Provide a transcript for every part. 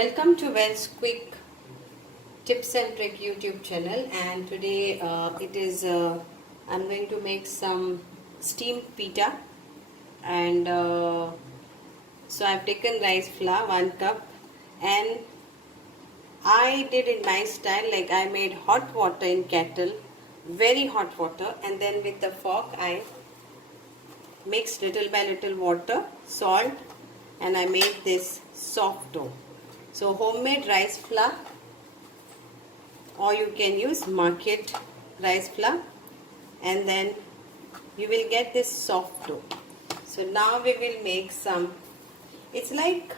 Welcome to Wells Quick Tips and Trick YouTube channel, and today I'm going to make some steamed pita. And so I've taken rice flour 1 cup, and I did in my style, like I made hot water in kettle, very hot water, and then with the fork I mixed little by little water, salt, and I made this soft dough. So homemade rice flour, or you can use market rice flour, and then you will get this soft dough. So now we will make some, it's like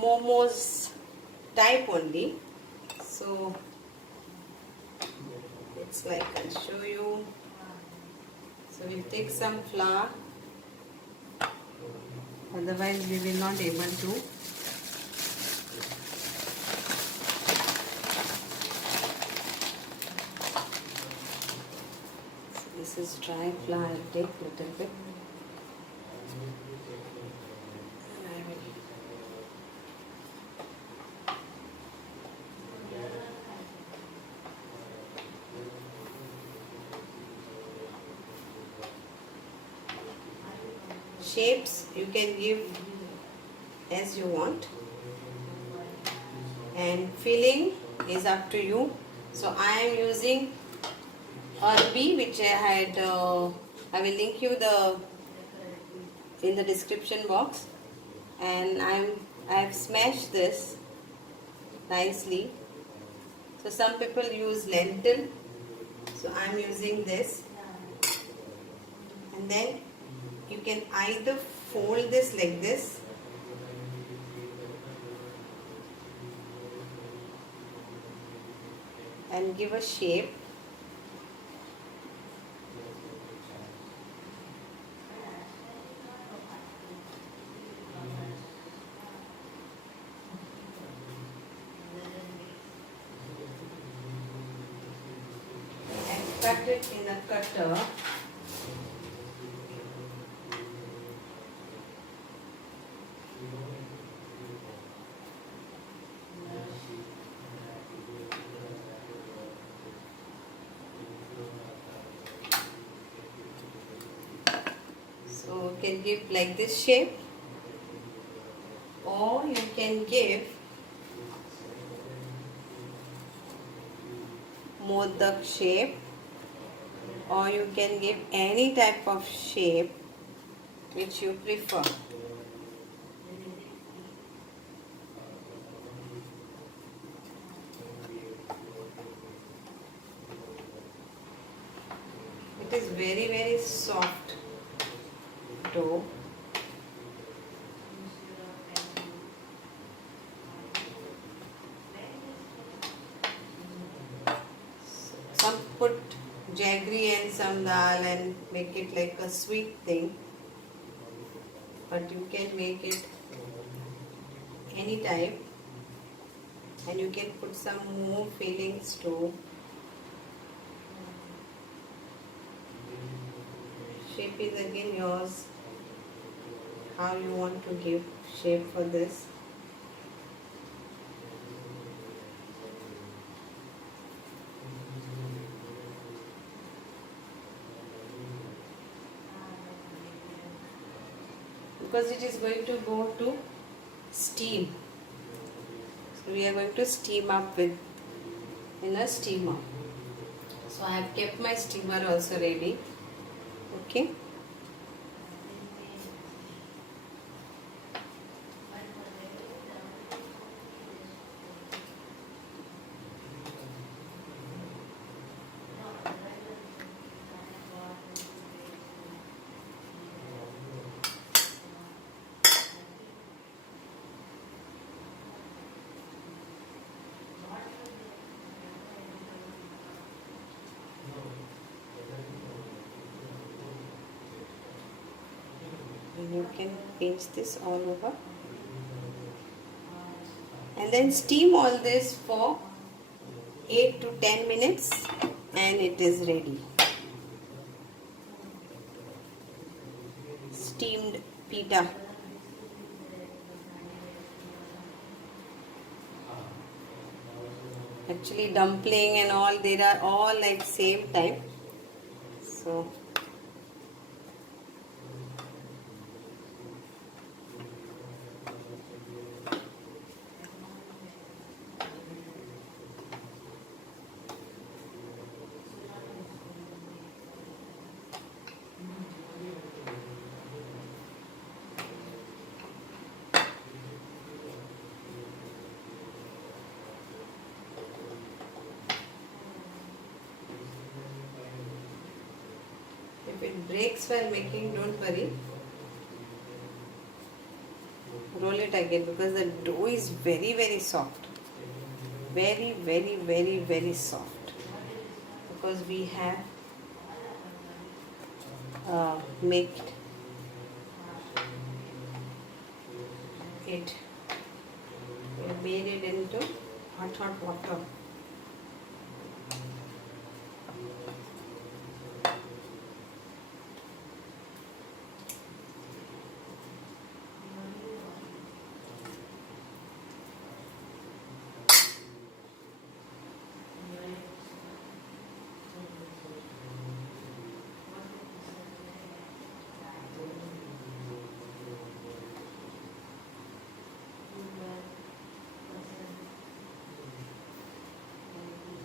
momos type only. So it's like, I'll show you. So we'll take some flour, otherwise we will not able to. So this is dry flour. I'll take little bit. Shapes you can give as you want, and filling is up to you. So I am using Arbi, which I will link you in the description box, and I have smashed this nicely. So some people use lentil, so I am using this, and then you can either fold this like this, and give a shape, and cut it in a cutter. So you can give like this shape, or you can give modak shape, or you can give any type of shape which you prefer. It is very soft dough. Some put jaggery and some dal and make it like a sweet thing, but you can make it any type, and you can put some more fillings too. Shape is again yours, how you want to give shape for this. Because it is going to go to steam, so we are going to steam up in a steamer. So I have kept my steamer also ready. Okay. And you can pinch this all over, and then steam all this for 8 to 10 minutes, and it is ready. Steamed pita. Actually dumpling and all, they are all like same time. So if it breaks while making, don't worry. Roll it again because the dough is very soft. Very soft. Because we have made it. We made it into hot water.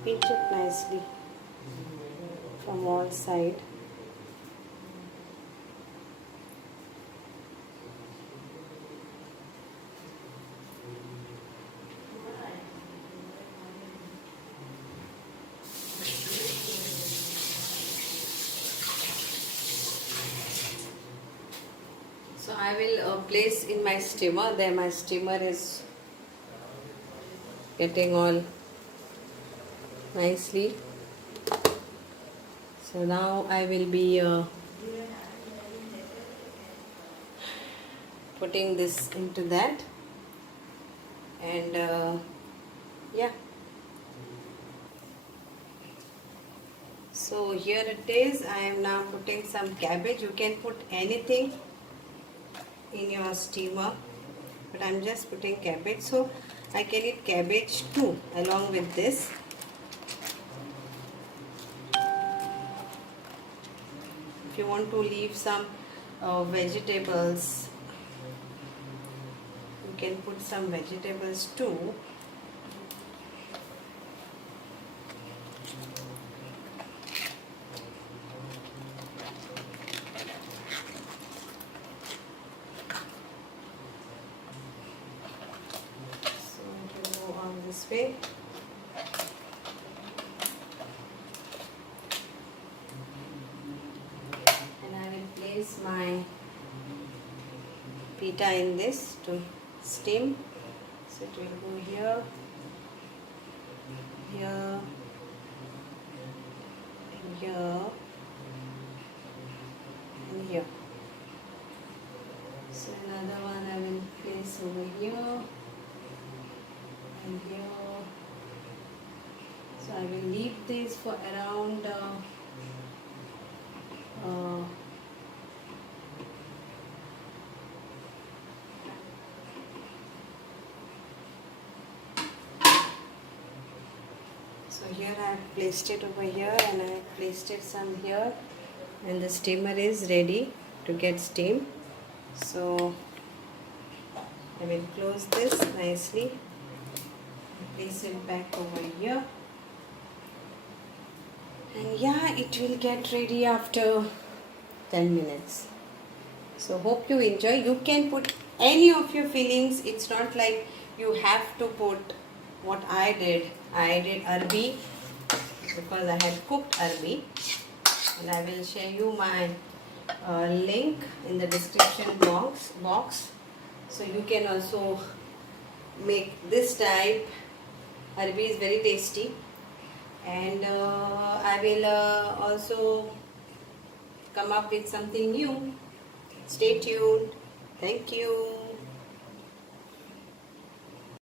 Pinch it nicely from all sides. So I will place in my steamer. There my steamer is getting all nicely. So now I will be putting this into that, and yeah. So here it is. I am now putting some cabbage. You can put anything in your steamer, but I'm just putting cabbage, so I can eat cabbage too along with this. If you want to leave some vegetables, you can put some vegetables too. So it will go on this way. My pita in this to steam, so it will go here, here, here, and here. So another one I will place over here and here. So I will leave this for around so here I have placed it over here, and I have placed it some here, and the steamer is ready to get steam. So I will close this nicely, place it back over here, and yeah, it will get ready after 10 minutes. So hope you enjoy. You can put any of your fillings. It's not like you have to put what I did. I did Arbi because I had cooked Arbi, and I will share you my link in the description box, so you can also make this type. Arbi is very tasty, and I will also come up with something new. Stay tuned. Thank you.